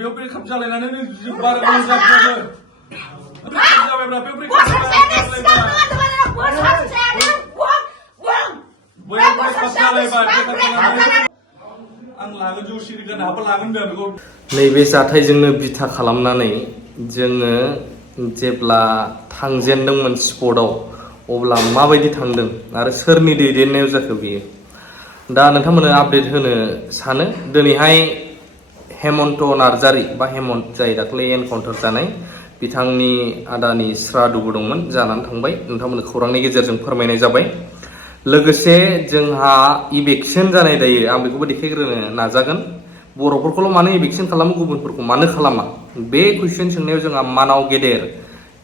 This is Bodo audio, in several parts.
Pepri kapsalayana ni barang ni sabda. Kapsalay bra pepri kapsalay bra. Boleh kapsalay bra. Ang lagu jo sirikan apa lagu dah begitu. नैबे जाथायजोंनो बिथा खालामनानै जोङो जेब्ला थांजेनदोंमोन स्पटआव अब्ला माबायदि थांदों आरो सोरनि दैदेननायाव जाखो बियो दा नोंथांमोननो आपडेट होनो सानो दिनैहाय हेमन्त नार्जारी बा हेमन्त जाय दाख्लै एनकाउन्टार जानाय बिथांनि आदानि श्राद्धबो दंमोन जानानै थांबाय नोंथांमोननो खौरांनि गेजेरजों फोरमायनाय जाबाय लोगोसे जोंहा इभेक्सन जानाय दायो आं बेखौबो देखायग्रोनो नाजागोन बर'फोरखौल' मानो इभेक्सन खालामो गुबुनफोरखौ मानो खालामा बे कुइसन सोंनायाव जोंहा मानाव गेदेर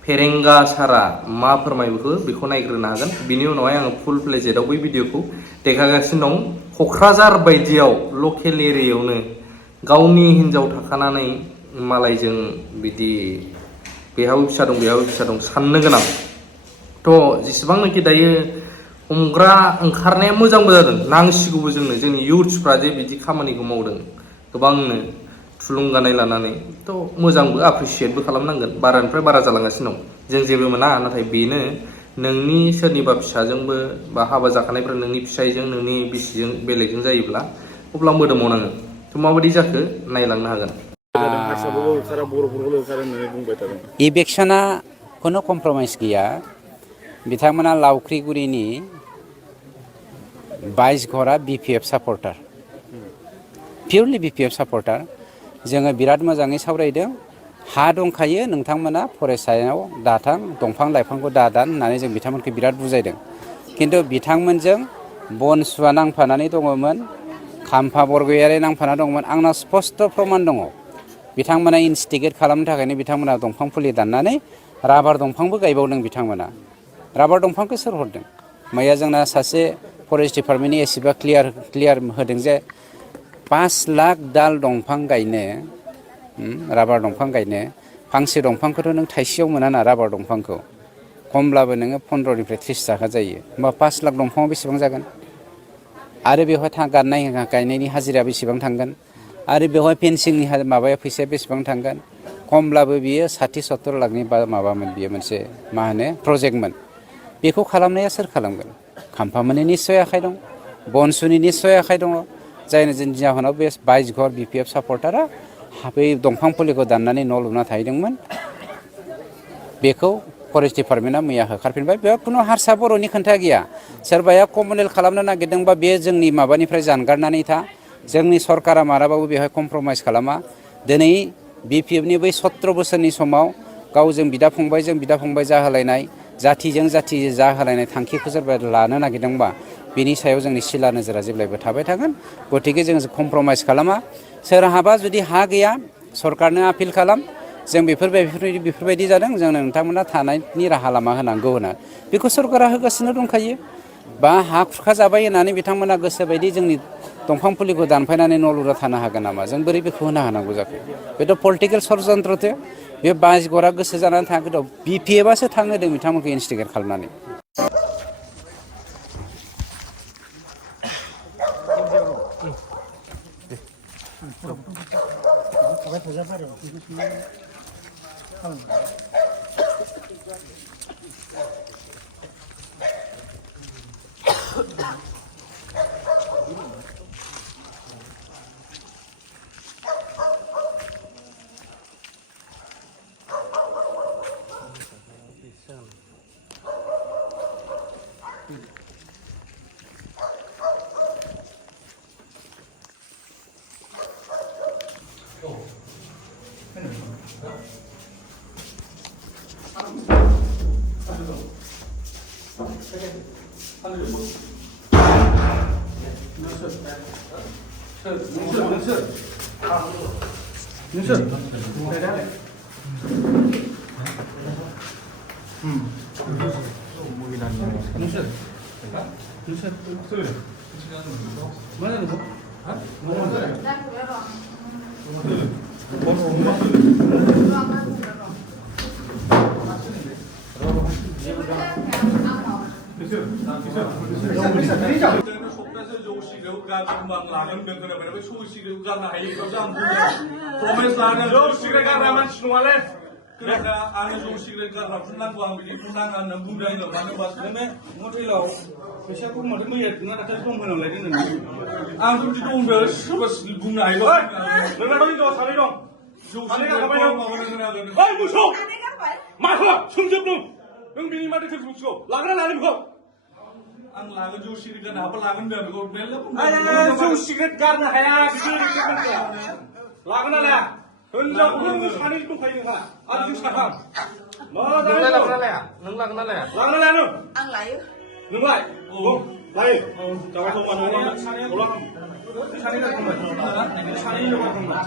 फेरेंगा सारा मा फोरमायबोखो बेखौ नायग्रोनो हागोन बिनि उनावहाय आङो फुल प्लेजेटआव बै भिडिअखौ देखायगासिनो दं क'क्राझार बायदियाव लकेल एरियायावनो गावनि हिनजाव थाखानानै मालायजों बिदि बेहाबो फिसा दं साननो गोनां थ' जेसेबांनाखि दायो हमग्रा ओंखारनाया मोजांबो जादों नांसिगौबो जोंनि इयुथ्सफ्रा जे बिदि खामानिखौ मावदों गोबांनो थुलुंगानाय लानानै थ' मोजांबो एप्रिशियेटबो खालामनांगोन बारानिफ्राय बारा जालांगासिनो दं जों जेबो मोना नाथाय बेनो नोंनि सोरनिबा फिसाजोंबो बा हाबा जाखानायफ्रा नोंनि फिसायजों नोंनि बिसिजों बेलेगजों जायोब्ला अब्ला मोदोमाव नाङो थ' माबायदि जाखो नायलांनो हागोन इभेक्सना खुनु कमप्रमाइज गैया बिथांमोना लावख्रिगुरिनि 22 घरा बिपिएफ सापर्टार पिउरलि बिपिएफ सापर्टार जोङो बिराद मोजाङै सावरायदों हा दंखायो नोंथांमोना फरायसायाव दाथां दंफां लाइफांखौ दादान होननानै जों बिथांमोनखौ बिराद बुजायदों खिन्थु बिथांमोनजों बनसुवा नांफानानै दङमोन खाम्फा बरगयारि नांफाना दंमोन आंनाव स्पष्ट प्रमाण दङ बिथांमोना इनस्टिगेट खालामनो थाखायनो बिथांमोना दंफां फुलि दाननानै राबार दंफांबो गायबावदों बिथांमोना राबार दंफांखौ सोर हरदों मैया जोंना सासे फरेस्ट डिपार्टमेन्टनि एसिबा क्लियार होदों जे 5 लाख दाल दंफां गायनो राबार दंफां गायनो फांसे दंफांखौथ' नों थाइसेयाव मोना ना राबार दंफांखौ खमब्लाबो नोङो 15 निफ्राय 30 थाखा जायो होमबा 5 लाख दंफाङाव बेसेबां जागोन आरो बेवहाय गायनायनि हाजिरा बेसेबां थांगोन आरो बेवहाय फेन्सिंनि माबाया फैसाया बेसेबां थांगोन खमब्लाबो बियो 60-70 लाखनि माबामोन बियो मोनसे मा होनो प्रजेक्टमोन बेखौ खालामनाया सोर खालामगोन खाम्फामोननि निस्सय आखाइ दं बनसुनि निस्सय आखाइ दङ जायनि जाहोनाव बे 22 घर बिपिएफ सापर्टारा बै दंफां फुलिखौ दाननानै न' लुना थाहैदोंमोन बेखौ फरेस्ट डिपार्टमेन्टआ मैया होखारफिनबाय बेयाव खुनु हारसा बर'नि खोथा गैया सोरबाया कमनेल खालामनो नागिरदोंबा बे जोंनि माबानिफ्राय जानगारनानै था जोंनि सरकारा मालाबाबो बेवहाय कमप्रमाइज खालामा दिनै बिपिएफनि बै 17 बोसोरनि समाव गावजों बिदा फंबाय जाहोलायनाय जाथिजों जाथि जाहोलायनाय थांखिखौ सोरबा लानो नागिरदोंबा बेनि सायाव जोंनि सिला नोजोरा जेब्लायबो थाबाय थागोन गतिके जों कमप्रमाइज खालामा सोरहाबा जुदि हा गैया सरकारनो आपिल खालाम जों बेफोरबायदि जादों जोंनो नोंथांमोना थानायनि राहा लामा होनांगौ होना बेखौ सरकारा होगासिनो दंखायो बा हा खुरखा जाबाय होननानै बिथांमोना गोसोबायदि जोंनि दंफां फुलिखौ दानफायनानै न' लुना थानो हागोन नामा जों बोरै बेखौ होनो हानांगौ जाखो बेथ' पलिटिकेल षड्यन्त्रथो बे 22 घरा गोसो जानानै थाङाखैथ' बिपिएफआसो थांहोदों बिथांमोनखौ इनस्टिगेट खालामनानै Sokrat'ın Joshi सिगारेटखौ गारनो होनबा आं लागोन होनदों खोनाबाय बे सय सिगारेटखौ गारनो हायिखौसो आं बुंदों प्रमेस लादों जौ सिगारेट गारग्रा मानसि नङालै खोनाया आंनो जौ सिगारेट गारग्राफोर नांगौ आं बिदिखौ नाङा होनना बुंदों आङो मानो होनबा बे मटेलाव फैसाखौ माथो मैया ना दाखालि दं होनांलायदों नोंनि आंथ' बिदि दं होनदों सोरबा बुंनो हायो नोंनाथ' हिनजावा सानै दं जौ सानै सिगारेट गारखाबाय दं माबानो खोनागोन ओइ मोसौ माखौ सोंजोब नों बिनि मा डिटेल्स मिथिगौ लागोना लानो बेखौ आं लागोन जौ सिगारेट गारनो हाबा लागोन होनदों बेखौ मेरला जौ सिगारेट गारनो हाया बिदि लागोना लाया हिनजावफोर सानै दंखायो नोंहा आरो जों साथाम नोंलाय लागोन ना लाया नों लागोन ना लाया लागोना लाया नों आं लायो नोंलाय लायो जाबाय दं सानै गारखांबाय सानै हिनजाव गारखांबाय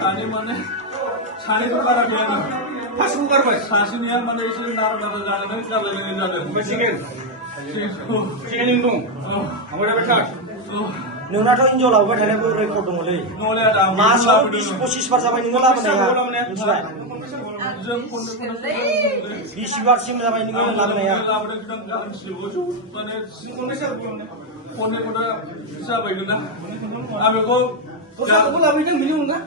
सानै माने सानैखौ गाराखै आङो फार्स्टखौ गारबाय सासेनिया माने एसे नारा नारा जानानै गारलायलायनाय जादों ओमफ्राय सेकेन्ड सेकेन्ड दं ओमफ्राय जाबाय थार्ड नोंनाथ' हिनजाव लाबोबाय थानायबो रेकर्ड दङलै न'ले आदा मासाव 20-25 बार जाबाय नोङो लाबोनाया मिथिबाय जों खननै 20 बारसिम जाबाय नोङो लाबोनाया लाबोदों गोदान गांसेल'सो माने खननै जाबायगोन ना आं बेखौ दस्राखौबो लाबोदों बिनि अनगा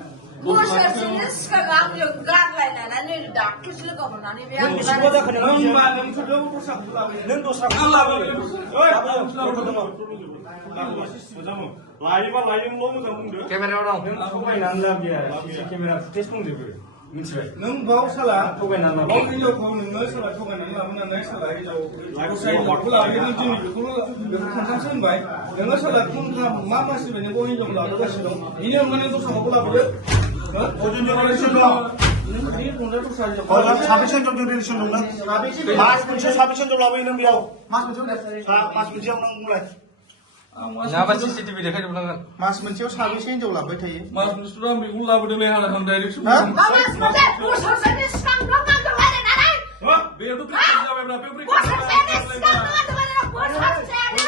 बोसोरसेनि सिगां आंजों गारलायनानै दाख्लैसो लोगो मोननानै बे नों बेसेबां जाखो नों होनबा नोंसोरबो दस्राखौबो लाबोयो नों दस्राखौ आं लाबोदों लायोबा लायोल' मोजां बुंदो केमेरायाव दं नों थगायनानै लाब गैया सिसि केमेरा फुटेज दंजोबो मिथिबाय नों बाव साला थगायनानै लाबो हिनजावखौ नोङो सोरबा थगायनानै लाबोनानै सोरबा हिनजाव हौवाखौ लाबोयो नों दिनै बेखौ खोन्थासो होनबाय नोङो सोरबा मा मासिबाय नोंखौ हिनजावखौ लाबोगासिनो दं बिनि अनगा नों दस्राखौबो लाबोदो साबेसे हिनजावजों रिलेसन दं नों मास मोनसे साबेसे हिनजाव लाबोयो नों बेयाव मास मोनसेयाव नों बुंलाय नङाबा CCTV देखायजोबनांगोन मास मोनसेयाव साबेसे हिनजाव लाबोबाय थायो मास मोनसेथ' आं बेखौ लाबोदोंलै हालाय आं डाइरेक्ट बोसोरसेनि सिगां दं आंजों रायलायनानै बेयावथ' ब्रेकआप जाबायब्रा बे बोसोरसेनि सिगां दं आंजों रायलायनानै बोसोरसेनि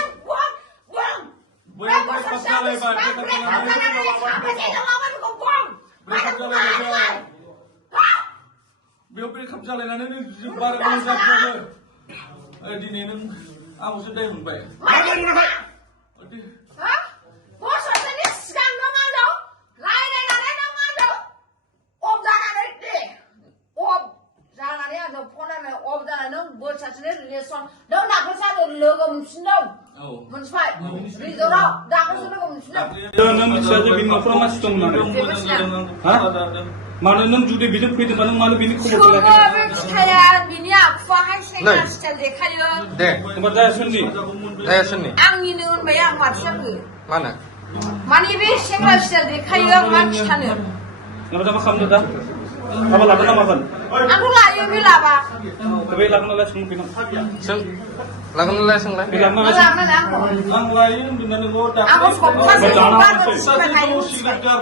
बेयाव ब्रेकआप जालायनानै नों बारा मोजां जाबो दिनै नों आंखौसो दाय मोनबाय बोसोरसेनि सिगां दं आंजों रायलायनानै नों आंजों अफ जानानै आंजों फन रायलायनानै अफ जानानै नों बोसोरसेनि रिलेसन नों दाख्लैसो आंजों लोगो मोनफिनदों मोनथिबाय रिजर्टआव दाख्लैसो लोगो मोनफिनदों नों मिथिया जे बिनि न'खराव मानसि दं होननानै मानो नों जुदि बेजों फैदोंबा नों मानो बिनि खबर बे फिथाइया बिनि आखुवाहाय सेंग्रा स्टाइल देखायो दे होनबा जाया सोरनि जाया सोरनि आंनिनो होनबाय आं माथो जाखो मा होनो माने बे सेंग्रा स्टाइल देखायो आं मा खिथानो होनबा मा खालामदो दा हाबा लागोन ना मागोन आंथ' लायो बे लाबा बे लागोन नालाय सों बेनाव सों लागोन ना लाया सोंलाय बे लागोन मा नालाय लांनानै आंखौ आं लायो होनदों नोंखौ आंखौ सप्तासे दाख्लै सिगां